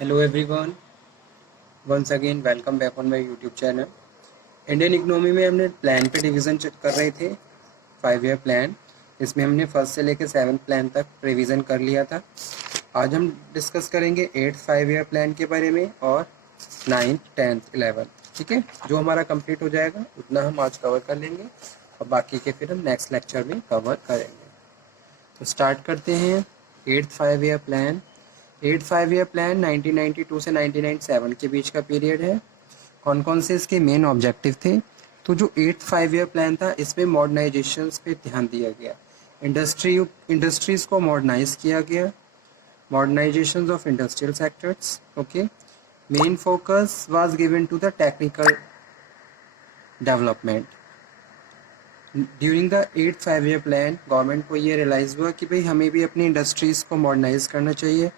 Hello everyone, once again welcome back on my YouTube channel. Indian economy में हमने plan पे division check कर रहे थे 5 ईयर प्लान। इसमें हमने फर्स्ट से लेकर 7th प्लान तक रिवीजन कर लिया था। आज हम डिस्कस करेंगे 8th 5 ईयर प्लान के बारे में और 9th 10th 11th। ठीक है, जो हमारा कंप्लीट हो जाएगा उतना हम आज कवर कर लेंगे और बाकी के फिर हम नेक्स्ट लेक्चर में कवर करेंगे। तो स्टार्ट करते हैं 8th 5 year plan. 8th 5 year plan 1992 से 1997 के बीच का पीरियड है। कौन कौन से इसके मेन ऑब्जेक्टिव थे? तो जो 8th 5 ईयर प्लान था इसमें मॉडर्नाइजेशंस पे ध्यान दिया गया, इंडस्ट्रीज को मॉडर्नाइज किया गया, modernisation of industrial sectors. Okay, main focus was given to the technical development. During the 8th 5 year plan government को ये रियलाइज़ हुआ कि भाई हमें भी अपनी इंडस्ट्रीज़ को मॉडर्नाइज करना चाहिए,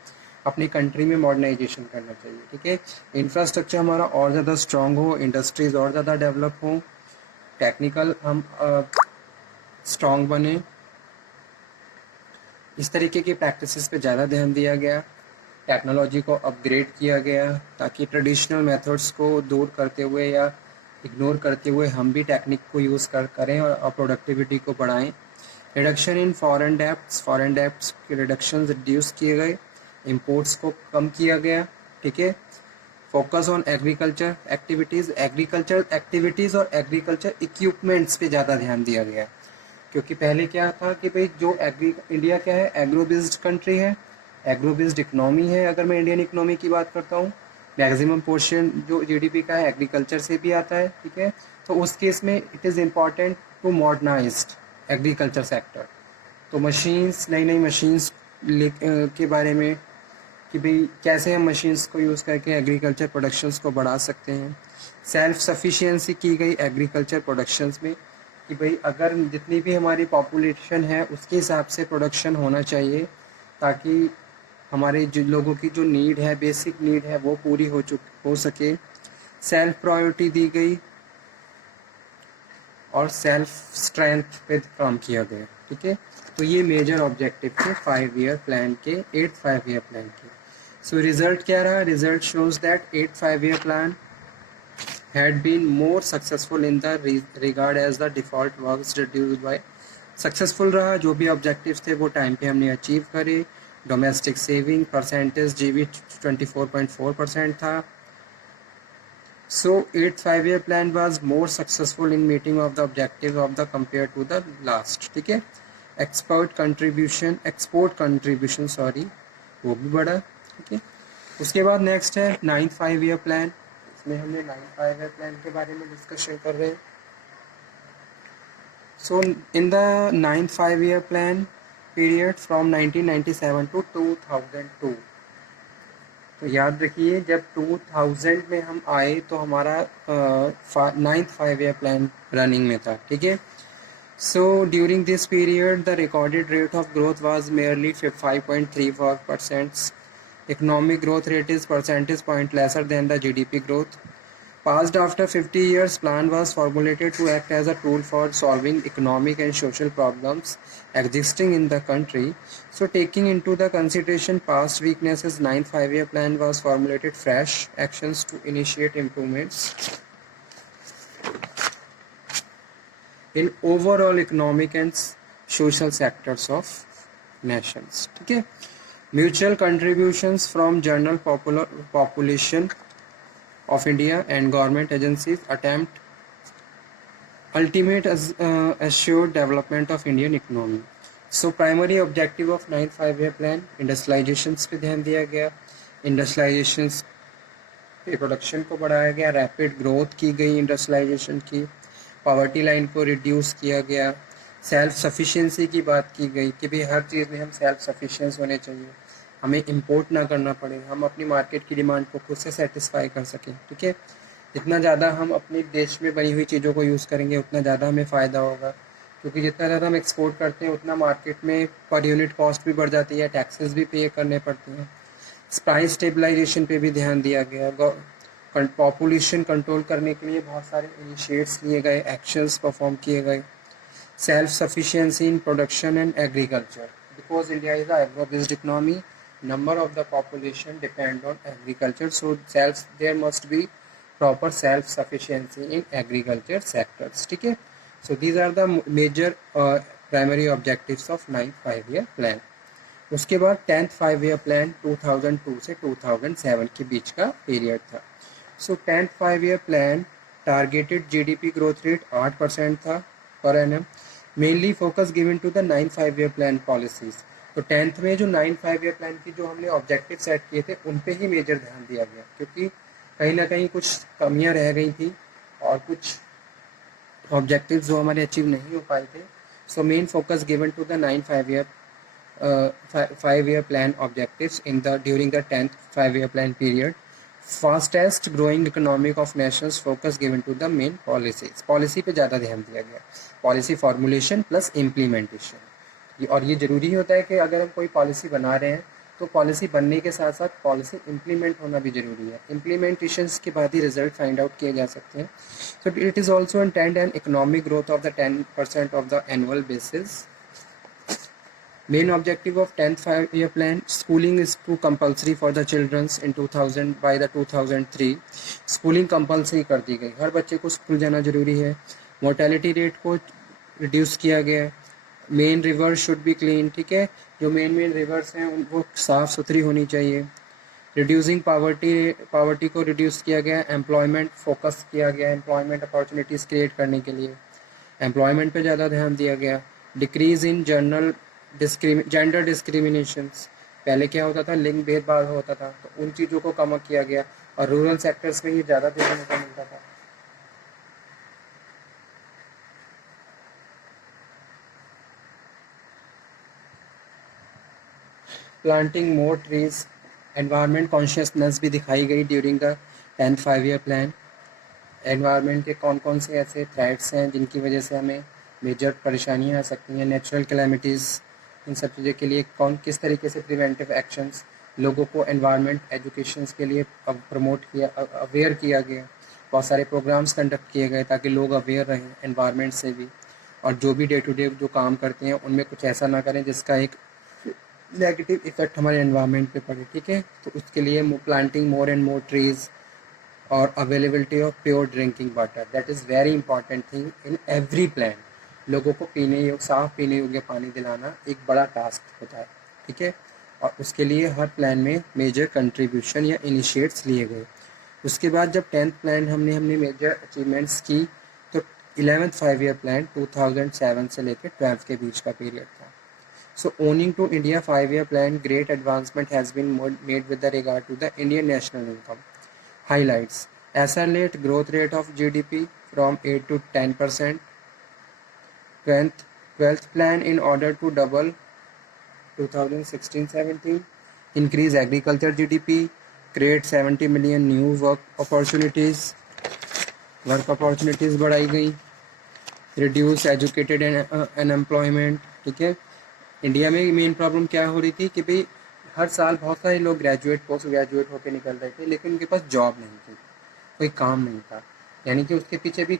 अपनी कंट्री में मॉडर्नाइजेशन करना चाहिए। ठीक है, इंफ्रास्ट्रक्चर हमारा और ज़्यादा स्ट्रॉन्ग हो, इंडस्ट्रीज़ और ज़्यादा डेवलप हो, टेक्निकल हम स्ट्रॉन्ग बने, इस तरीके की प्रैक्टिसेस पे ज़्यादा ध्यान दिया गया। टेक्नोलॉजी को अपग्रेड किया गया ताकि ट्रेडिशनल मेथड्स को दूर करते हुए या इग्नोर करते हुए हम भी टेक्निक को यूज़ करें और प्रोडक्टिविटी को बढ़ाएं। रिडक्शन इन फॉरेन डेप्ट्स के रिडक्शन रिड्यूस किए गए, इंपोर्ट्स को कम किया गया। ठीक है, फोकस ऑन एग्रीकल्चर एक्टिविटीज़ और एग्रीकल्चर इक्विपमेंट्स पे ज़्यादा ध्यान दिया गया, क्योंकि पहले क्या था कि भाई जो इंडिया क्या है, एग्रो बेस्ड कंट्री है, एग्रो बेस्ड इकोनॉमी है। अगर मैं इंडियन इकोनॉमी की बात करता हूँ, मैक्सिमम पोर्शन जो जीडीपी का है एग्रीकल्चर से भी आता है। ठीक है, तो उस केस में it is important to modernise agriculture sector. तो मशीन्स, नई नई मशीन्स के बारे में कि भाई कैसे हम मशीन्स को यूज़ करके एग्रीकल्चर प्रोडक्शंस को बढ़ा सकते हैं। सेल्फ सफिशिएंसी की गई एग्रीकल्चर प्रोडक्शंस में कि भाई अगर जितनी भी हमारी पॉपुलेशन है उसके हिसाब से प्रोडक्शन होना चाहिए ताकि हमारे जो लोगों की जो नीड है, बेसिक नीड है, वो पूरी हो सके। सेल्फ प्रायोरिटी दी गई और सेल्फ स्ट्रेंथ पे काम किया गया। ठीक है, तो ये मेजर ऑब्जेक्टिव थे 5 ईयर प्लान के, 8th 5 ईयर प्लान के। सो रिजल्ट क्या रहा? Result shows that 8th 5 year plan had been more successful in the regard as the default was reduced by successful रहा। जो भी ऑब्जेक्टिव्स थे वो टाइम पे हमने अचीव करे। डोमेस्टिक सेविंग परसेंटेज जीबी 24.4% था। So 8th 5 year plan was more successful in meeting of the objective of the compare to the last. ठीक है, एक्सपोर्ट कंट्रीब्यूशन वो भी बढ़ा। ठीक है, उसके बाद नेक्स्ट है 9th 5 ईयर प्लान। इसमें हमने 9th 5 ईयर प्लान के बारे में डिस्कशन कर रहे हैं। So in the 9th 5 year plan period from 1997 to 2002, तो याद रखिए जब 2000 में हम आए तो हमारा 9th 5 ईयर प्लान रनिंग में था। ठीक है, so during this period the recorded rate of growth was merely 5.34%. Economic growth rate is percentage point lesser than the GDP growth. Passed after 50 years, plan was formulated to act as a tool for solving economic and social problems existing in the country. So taking into the consideration past weaknesses, 9th 5 year plan was formulated fresh actions to initiate improvements in overall economic and social sectors of nations. ठीक है, mutual contributions from general population of India and government agencies attempt ultimate assured development of Indian economy. So primary objective of 9th 5 year plan, industrializations पे ध्यान दिया गया, industrialisations पे production को बढ़ाया गया, रैपिड ग्रोथ की गई इंडस्ट्रियलाइजेशन की, पॉवर्टी लाइन को रिड्यूस किया गया, सेल्फ सफिशिएंसी की बात की गई कि भाई हर चीज़ में हम सेल्फ सफिशिएंस होने चाहिए, हमें इंपोर्ट ना करना पड़े, हम अपनी मार्केट की डिमांड को खुद से सेटिस्फाई कर सकें। ठीक है, जितना ज़्यादा हम अपने देश में बनी हुई चीज़ों को यूज़ करेंगे उतना ज़्यादा हमें फ़ायदा होगा, क्योंकि जितना ज़्यादा हम एक्सपोर्ट करते हैं उतना मार्केट में पर यूनिट कॉस्ट भी बढ़ जाती है, टैक्सेस भी पे करने पड़ते हैं। प्राइस स्टेबलाइजेशन पे भी ध्यान दिया गया। पॉपुलेशन कंट्रोल करने के लिए बहुत सारे इनिशिएट्स लिए गए, एक्शंस परफॉर्म किए गए। Self sufficiency in production and agriculture, because India is a agro based economy, number of the population depend on agriculture, so there must be proper self sufficiency in agriculture sectors. ठीक है, so these are the major primary objectives of 9th 5-year plan. उसके बाद 10th 5-year plan 2002 से 2007 के बीच का period था. So 10th 5-year plan targeted GDP growth rate 8% था पर एनम. Mainly focus given to the 9th 5-year plan policies. तो 10th में जो 9th 5-year plan की जो हमने ऑब्जेक्टिव सेट किए थे उन पे ही मेजर ध्यान दिया गया, क्योंकि कहीं ना कहीं कुछ कमियां रह गई थी और कुछ ऑब्जेक्टिव्स जो हमारे अचीव नहीं हो पाए थे. So main focus given to the 9th 5-year plan objectives in the during the 10th 5-year plan period. Fastest growing economic of nations focus given to the main policies. Policy पे ज़्यादा ध्यान दिया गया, policy formulation plus implementation. और ये ज़रूरी होता है कि अगर हम कोई पॉलिसी बना रहे हैं तो पॉलिसी बनने के साथ साथ पॉलिसी इम्प्लीमेंट होना भी ज़रूरी है. इम्प्लीमेंटेशन के बाद ही रिजल्ट फाइंड आउट किए जा सकते हैं. So it is also intend an economic growth of the 10% of the annual basis. Main objective of 10th 5-year plan, schooling is to compulsory for the children in 2000 by the 2003. Schooling compulsory कर दी गई, हर बच्चे को school जाना जरूरी है. Mortality rate को reduce किया गया. Main rivers should be clean. ठीक है, जो मेन रिवर्स हैं उनको साफ़ सुथरी होनी चाहिए. रिड्यूसिंग पावर्टी को रिड्यूस किया गया. एम्प्लॉयमेंट फोकस किया गया, एम्प्लॉयमेंट अपॉर्चुनिटीज़ क्रिएट करने के लिए एम्प्लॉयमेंट पे ज़्यादा ध्यान दिया गया. डिक्रीज इन जेंडर डिस्क्रिमिनेशंस, पहले क्या होता था, लिंग भेदभाव होता था, तो उन चीज़ों को कम किया गया और रूरल सेक्टर्स में ही ज़्यादा देखने को मिलता था. Planting more trees, environment consciousness भी दिखाई गई during the 10th 5-year plan. Environment के कौन कौन से ऐसे थ्रेट्स हैं जिनकी वजह से हमें मेजर परेशानियाँ आ सकती हैं, नेचुरल कैलेमिटीज़, इन सब चीज़ों के लिए किस तरीके से प्रिवेंटिव एक्शंस, लोगों को एनवायरनमेंट एजुकेशंस के लिए प्रमोट किया, अवेयर किया गया. बहुत सारे प्रोग्राम्स कंडक्ट किए गए ताकि लोग अवेयर रहें एनवायरनमेंट से भी, और जो भी डे टू डे जो काम करते हैं उनमें कुछ ऐसा ना करें जिसका एक नेगेटिव इफेक्ट हमारे एनवायरनमेंट पे पड़े. ठीक है, तो उसके लिए planting more and more trees और availability of pure drinking water, that is very important thing in every plan. लोगों को साफ़ पीने योग्य पानी दिलाना एक बड़ा टास्क होता है. ठीक है, और उसके लिए हर प्लान में मेजर कंट्रीब्यूशन या इनिशिएट्स लिए गए. उसके बाद जब 10th प्लान हमने मेजर अचीवमेंट्स की, तो 11th 5-year plan 2007 से लेकर 12th के बीच का पीरियड था. So owning to India 5-year plan, great advancement has been made with the regard to the Indian national income. Highlights: accelerate growth rate of GDP from 8 to 10%. 12th plan in order to double 2016-17. Increase agriculture GDP, create 70 million new work opportunities बढ़ाई गई. Reduce educated unemployment. ठीक है, India में main problem क्या हो रही थी कि भाई हर साल बहुत सारे लोग ग्रेजुएट पोस्ट ग्रेजुएट होकर निकल रहे थे, लेकिन उनके पास जॉब नहीं थी, कोई काम नहीं था. यानी कि उसके पीछे भी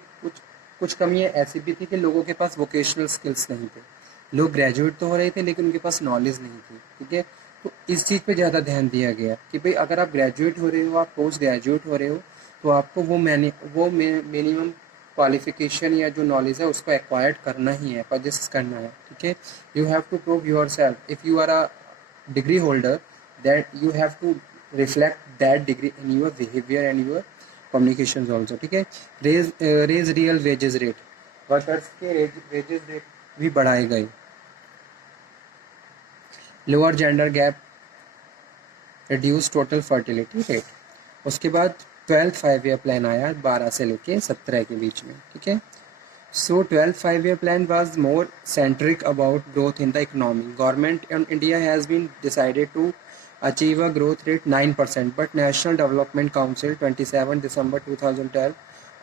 कुछ कमियाँ ऐसी भी थी कि लोगों के पास वोकेशनल स्किल्स नहीं थे. लोग ग्रेजुएट तो हो रहे थे लेकिन उनके पास नॉलेज नहीं थी. ठीक है, तो इस चीज़ पे ज़्यादा ध्यान दिया गया कि भाई अगर आप ग्रेजुएट हो रहे हो, आप पोस्ट ग्रेजुएट हो रहे हो, तो आपको वो मिनिमम क्वालिफिकेशन या जो नॉलेज है उसको एक्वायर्ड करना ही है, परचेस करना है. ठीक है, you have to prove yourself. If you are a degree holder, that you have to reflect that degree in your behaviour and your communication also. ठीक है, raise real wages rate, workers के wages rate भी बढ़ाए गए. Lower gender gap, reduce total fertility rate. उसके बाद 12th 5-year plan आया 12 से लेके 17 के बीच में. ठीक है, सो 12th 5-year plan was more centric about growth in the economy. Government in India has been decided to achieve a growth rate 9%, but National Development Council 27 December 2012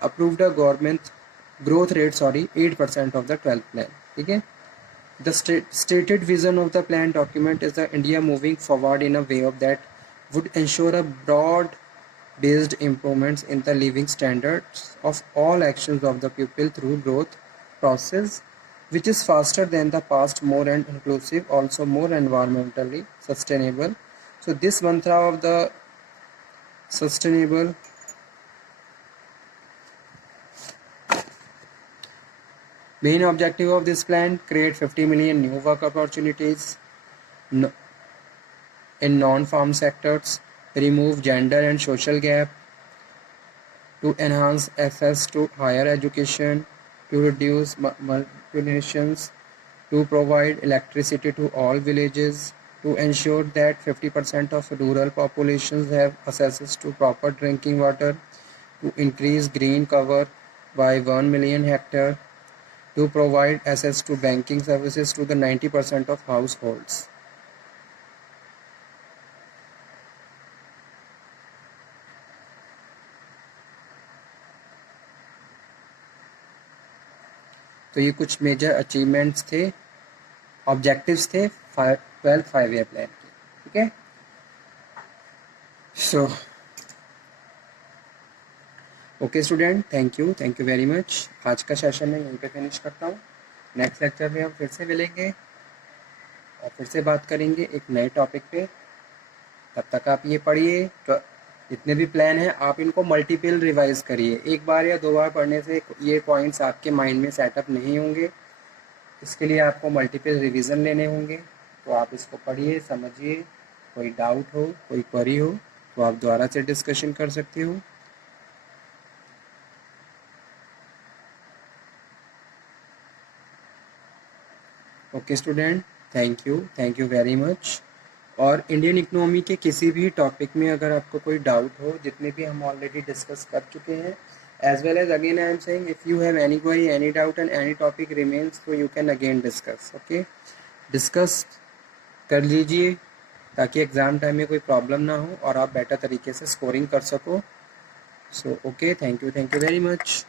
approved a government growth rate 8% of the 12th plan. ठीक है, the stated vision of the plan document is the India moving forward in a way of that would ensure a broad based improvements in the living standards of all actions of the people through growth process which is faster than the past, more and inclusive, also more environmentally sustainable, So this mantra of the sustainable main objective of this plan: create 50 million new work opportunities in non-farm sectors, remove gender and social gap, to enhance access to higher education, to reduce malnutrition, to provide electricity to all villages, to ensure that 50% of rural populations have access to proper drinking water, to increase green cover by 1 million hectares, to provide access to banking services to the 90% of households. तो ये कुछ major achievements थे, objectives थे 12th 5-year plan के. ठीक है. So okay student, thank you very much. आज का सेशन मैं यहीं पे फिनिश करता हूँ. नेक्स्ट लेक्चर में हम फिर से मिलेंगे और फिर से बात करेंगे एक नए टॉपिक पे. तब तक आप ये पढ़िए, तो जितने भी प्लान हैं आप इनको मल्टीपल रिवाइज करिए. एक बार या 2 बार पढ़ने से ये पॉइंट्स आपके माइंड में सेटअप नहीं होंगे. इसके लिए आपको मल्टीपल रिवीजन लेने होंगे. तो आप इसको पढ़िए, समझिए. कोई डाउट हो, कोई क्वेरी हो तो आप दोबारा से डिस्कशन कर सकते हो. Okay student, thank you very much. और इंडियन इकोनॉमी के किसी भी टॉपिक में अगर आपको कोई डाउट हो, जितने भी हम ऑलरेडी डिस्कस कर चुके हैं, as well as again I am saying, if you have any query, any doubt and any topic remains, so you can again discuss. okay, discuss कर लीजिए ताकि एग्ज़ाम टाइम में कोई प्रॉब्लम ना हो और आप बेटर तरीके से स्कोरिंग कर सको. So okay, thank you very much.